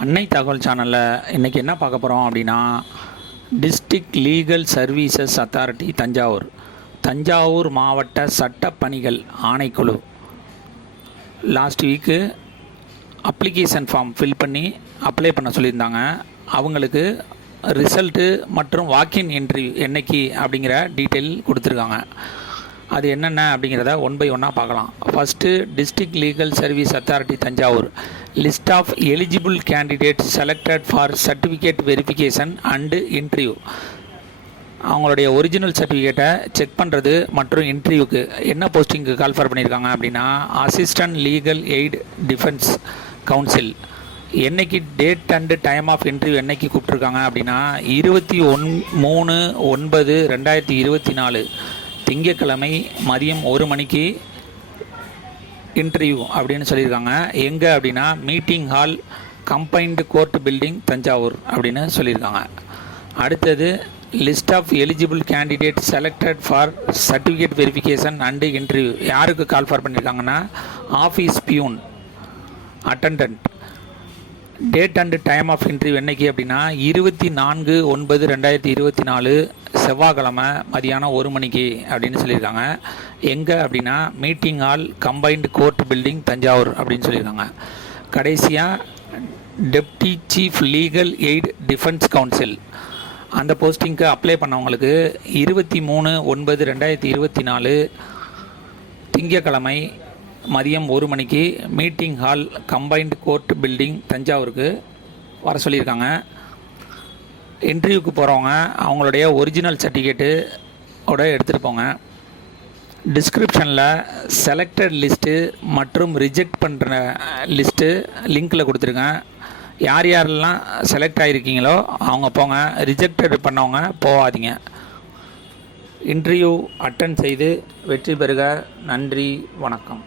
அன்னை தகவல் சேனலில் இன்றைக்கி என்ன பார்க்க போகிறோம் அப்படின்னா, district legal services authority Thanjavur மாவட்ட சட்டப்பணிகள் ஆணைக்குழு லாஸ்ட் வீக்கு அப்ளிகேஷன் ஃபார்ம் ஃபில் பண்ணி அப்ளை பண்ண சொல்லியிருந்தாங்க. அவங்களுக்கு ரிசல்ட்டு மற்றும் வாக்கின் இன்டர்வியூ என்னைக்கு அப்படிங்கிற டீட்டெயில் கொடுத்துருக்காங்க. அது என்னென்ன அப்படிங்கிறத ஒன் பை ஒன்னாக பார்க்கலாம். First, district legal service authority Thanjavur list of eligible candidates selected for certificate verification and interview. அவங்களுடைய ஒரிஜினல் சர்டிஃபிகேட்டை செக் பண்ணுறது மற்றும் இன்டர்வியூக்கு என்ன போஸ்டிங்க்கு கால்ஃபர் பண்ணியிருக்காங்க அப்படின்னா, assistant legal aid defence counsel. என்னைக்கு date and time of interview என்னைக்கு கூப்பிட்ருக்காங்க அப்படின்னா, 23/9/2024 திங்கட்கிழமை மதியம் 1 மணிக்கு இன்டர்வியூ அப்படின்னு சொல்லியிருக்காங்க. எங்கே அப்படின்னா, meeting hall, combined court building, Thanjavur அப்படின்னு சொல்லியிருக்காங்க. அடுத்தது, list of eligible candidate selected for certificate verification and interview. யாருக்கு கால்ஃபர் பண்ணியிருக்காங்கன்னா, office peon, attendant. Date and time of interview என்னைக்கு அப்படின்னா, 24/9/2024 செவ்வாய்க்கிழமை மதியானம் 1 மணிக்கு அப்படின்னு சொல்லியிருக்காங்க. எங்கே அப்படின்னா, meeting hall, combined court building, Thanjavur அப்படின்னு சொல்லியிருக்காங்க. கடைசியாக, deputy chief legal aid defence council. அந்த போஸ்டிங்க்கு அப்ளை பண்ணவங்களுக்கு 23/9/2024 திங்கட்கிழமை மதியம் 1 மணிக்கு meeting hall, combined court building, தஞ்சாவூருக்கு வர சொல்லியிருக்காங்க. இன்டர்வியூக்கு போகிறவங்க அவங்களுடைய ஒரிஜினல் சர்டிஃபிகேட்டோட எடுத்துகிட்டு போங்க. டிஸ்கிரிப்ஷனில் செலக்டட் லிஸ்ட்டு மற்றும் ரிஜெக்ட் பண்ணுற லிஸ்ட்டு லிங்க்கில் கொடுத்துருக்கேன். யார் யாரெல்லாம் செலக்ட் ஆகிருக்கீங்களோ அவங்க போங்க, ரிஜெக்டட் பண்ணவங்க போகாதீங்க. இன்டர்வியூ அட்டன் செய்து வெற்றி பெறுக. நன்றி, வணக்கம்.